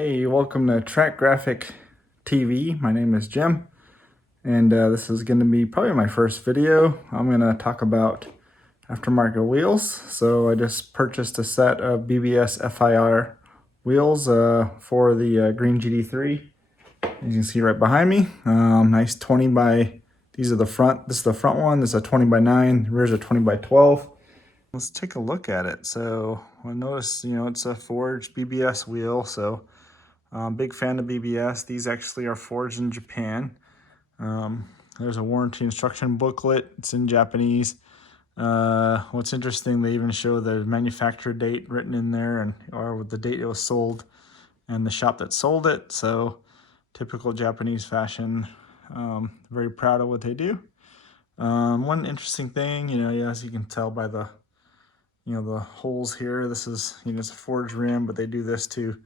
Hey, welcome to Trackgraphic TV. My name is Jim, and this is going to be probably my first video. I'm going to talk about aftermarket wheels. So I just purchased a set of BBS FI-R wheels for the green GT3. As you can see right behind me, nice 20 by, these are the front, this is the front one, this is a 20 by 9, the rear is a 20 by 12. Let's take a look at it. So I notice, it's a forged BBS wheel, so big fan of BBS. These actually are forged in Japan. There's a warranty instruction booklet. It's in Japanese. What's interesting, they even show the manufacturer date written in there, and or the date it was sold and the shop that sold it. So typical Japanese fashion. Very proud of what they do. One interesting thing, as you can tell by the the holes here, this is it's a forged rim, but they do this to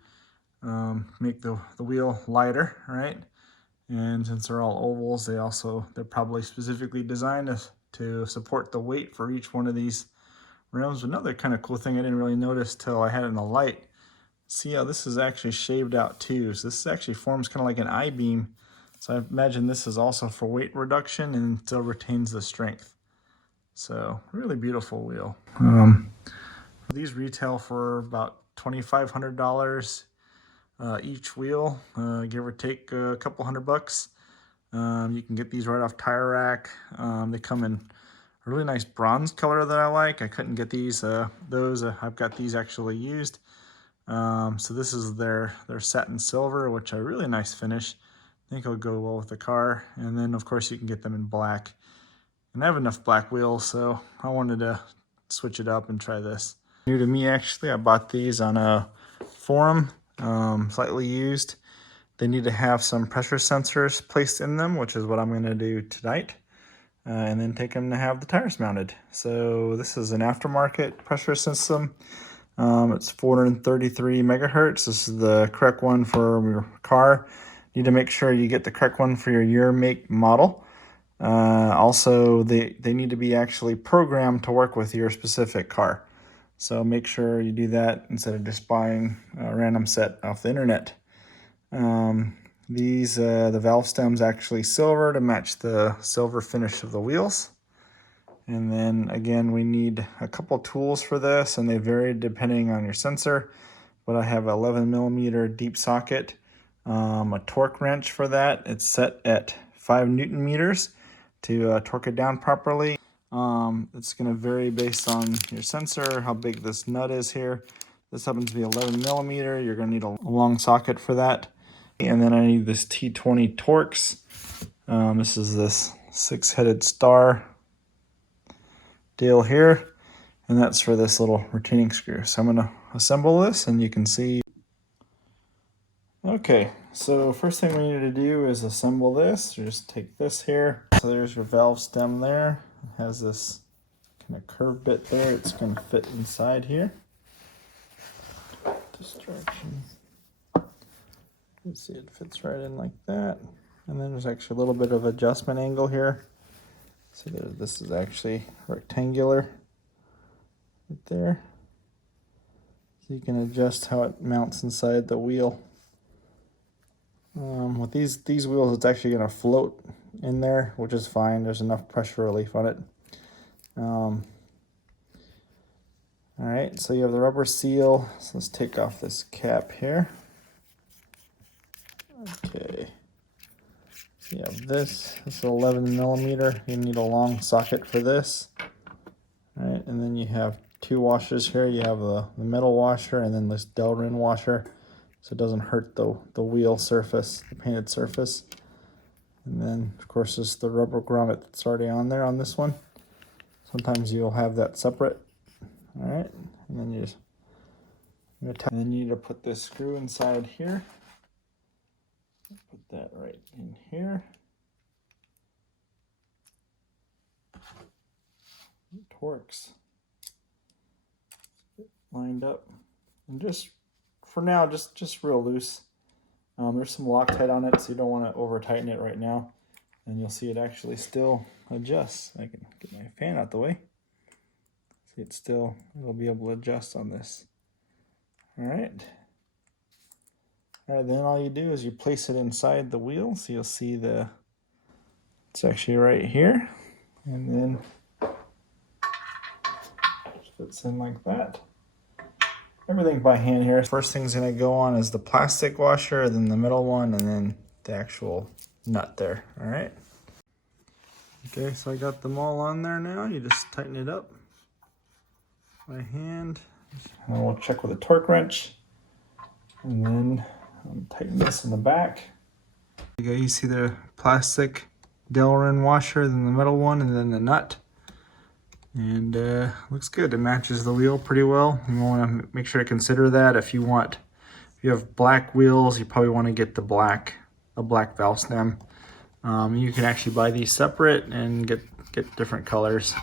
make the wheel lighter, right? And since they're all ovals, they're probably specifically designed to support the weight for each one of these rims. Another kind of cool thing I didn't really notice till I had it in the light. See how this is actually shaved out too. So this actually forms kind of like an I-beam. So I imagine this is also for weight reduction and still retains the strength. So really beautiful wheel. These retail for about $2,500 each wheel, give or take a couple $100. You can get these right off Tire Rack. They come in a really nice bronze color that I like. I couldn't get these, I've got these actually used. So this is their satin silver, which a really nice finish. I think it'll go well with the car. And then of course you can get them in black. And I have enough black wheels, so I wanted to switch it up and try this. New to me, actually, I bought these on a forum, slightly used. They need to have some pressure sensors placed in them, which is what I'm going to do tonight, and then take them to have the tires mounted. So this is an aftermarket pressure system. It's 433 megahertz. This is the correct one for your car. You need to make sure you get the correct one for your year, make, model. Also, they need to be actually programmed to work with your specific car. So make sure you do that instead of just buying a random set off the internet. The valve stem's actually silver to match the silver finish of the wheels. And then again, we need a couple tools for this, and they vary depending on your sensor. But I have an 11mm deep socket, a torque wrench for that. It's set at 5 Newton meters to torque it down properly. It's going to vary based on your sensor, how big this nut is here. This happens to be 11mm. You're going to need a long socket for that. And then I need this T20 Torx. This is this 6-headed star deal here. And that's for this little retaining screw. So I'm going to assemble this, and you can see. Okay, so first thing we need to do is assemble this. Just take this here. So there's your valve stem there. It has this kind of curved bit there. It's going to fit inside here. Distraction. You can see it fits right in like that. And then there's actually a little bit of adjustment angle here. See that this is actually rectangular right there. So you can adjust how it mounts inside the wheel. With these wheels, it's actually going to float in there, which is fine. There's enough pressure relief on it. All right, so you have the rubber seal. So let's take off this cap here. Okay. So you have this. This is 11mm. You need a long socket for this. All right, and then you have 2 washers here. You have the metal washer and then this Delrin washer, so it doesn't hurt the wheel surface, the painted surface. And then, of course, there's the rubber grommet that's already on there on this one. Sometimes you'll have that separate. All right, and then you need to put this screw inside here. Put that right in here. It torques. Lined up, and just for now, just real loose. There's some Loctite on it, so you don't want to over tighten it right now. And you'll see it actually still adjusts. I can get my fan out the way. See, it'll be able to adjust on this. All All right, then all you do is you place it inside the wheel. So you'll see it's actually right here. And then it fits in like that. Everything by hand here. First thing's gonna go on is the plastic washer, then the middle one, and then the actual nut there, all right? Okay, so I got them all on there now. You just tighten it up by hand. And we'll check with a torque wrench. And then tighten this in the back. You see the plastic Delrin washer, then the metal one, and then the nut. And looks good. It matches the wheel pretty well. You want to make sure to consider that. If you have black wheels, you probably want to get a black valve stem. You can actually buy these separate and get different colors.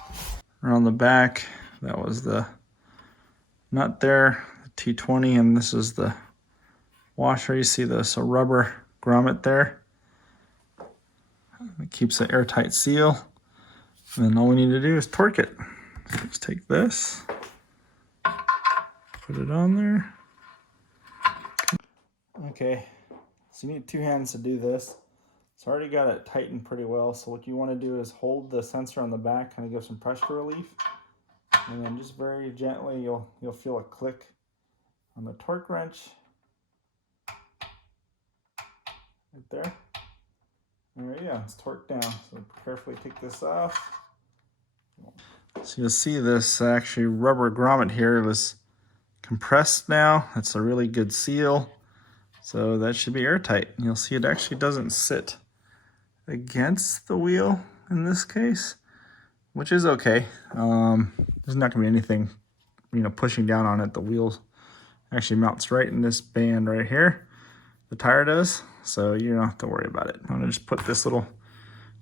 Around the back, that was the nut there, the T20, and this is the washer. You see this rubber grommet there. It keeps an airtight seal. And then all we need to do is torque it. So just take this, put it on there. Okay, so you need 2 hands to do this. So I already got it tightened pretty well. So what you want to do is hold the sensor on the back, kind of give some pressure relief. And then just very gently, you'll feel a click on the torque wrench. Right there. And there you go, it's torqued down. So carefully take this off. So you'll see this actually rubber grommet here was compressed now. That's a really good seal. So that should be airtight. You'll see it actually doesn't sit against the wheel in this case, which is okay. There's not gonna be anything, pushing down on it. The wheel actually mounts right in this band right here. The tire does, so you don't have to worry about it. I'm gonna just put this little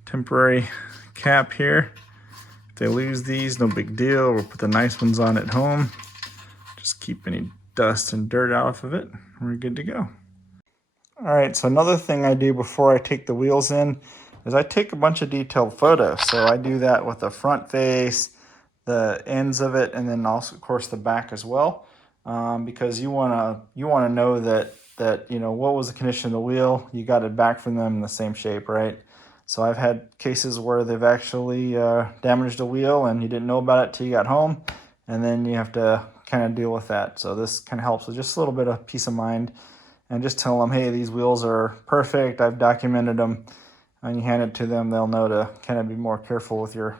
temporary cap here. If they lose these, no big deal. We'll put the nice ones on at home. Just keep any dust and dirt off of it. We're good to go. All right, so another thing I do before I take the wheels in is I take a bunch of detailed photos. So I do that with the front face, the ends of it, and then also, of course, the back as well, because you wanna know that what was the condition of the wheel. You got it back from them in the same shape, right? So I've had cases where they've actually damaged a wheel and you didn't know about it till you got home, and then you have to kind of deal with that. So this kind of helps with just a little bit of peace of mind, and just tell them, hey, these wheels are perfect, I've documented them, and you hand it to them, they'll know to kind of be more careful with your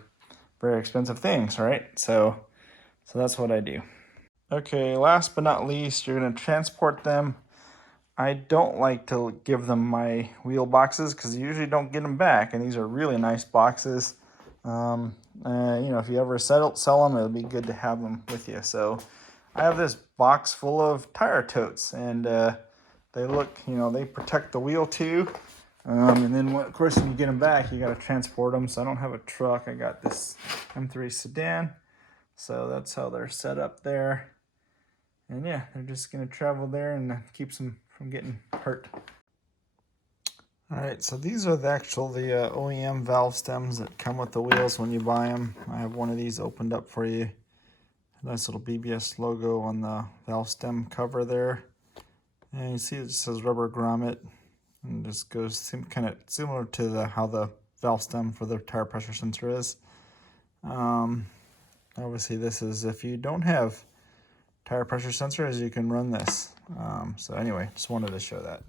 very expensive things, right? So that's what I do. Okay, last but not least, you're gonna transport them. I don't like to give them my wheel boxes because you usually don't get them back, and these are really nice boxes. If you ever sell them, it would be good to have them with you. So I have this box full of tire totes, and they look, they protect the wheel too. And then, of course, when you get them back, you got to transport them. So I don't have a truck. I got this M3 sedan. So that's how they're set up there. And yeah, they're just going to travel there and keeps them from getting hurt. All right, so these are the OEM valve stems that come with the wheels when you buy them. I have one of these opened up for you. Nice little BBS logo on the valve stem cover there. And you see it just says rubber grommet, and just goes kind of similar to how the valve stem for the tire pressure sensor is. Obviously this is if you don't have tire pressure sensors, you can run this. So anyway, just wanted to show that.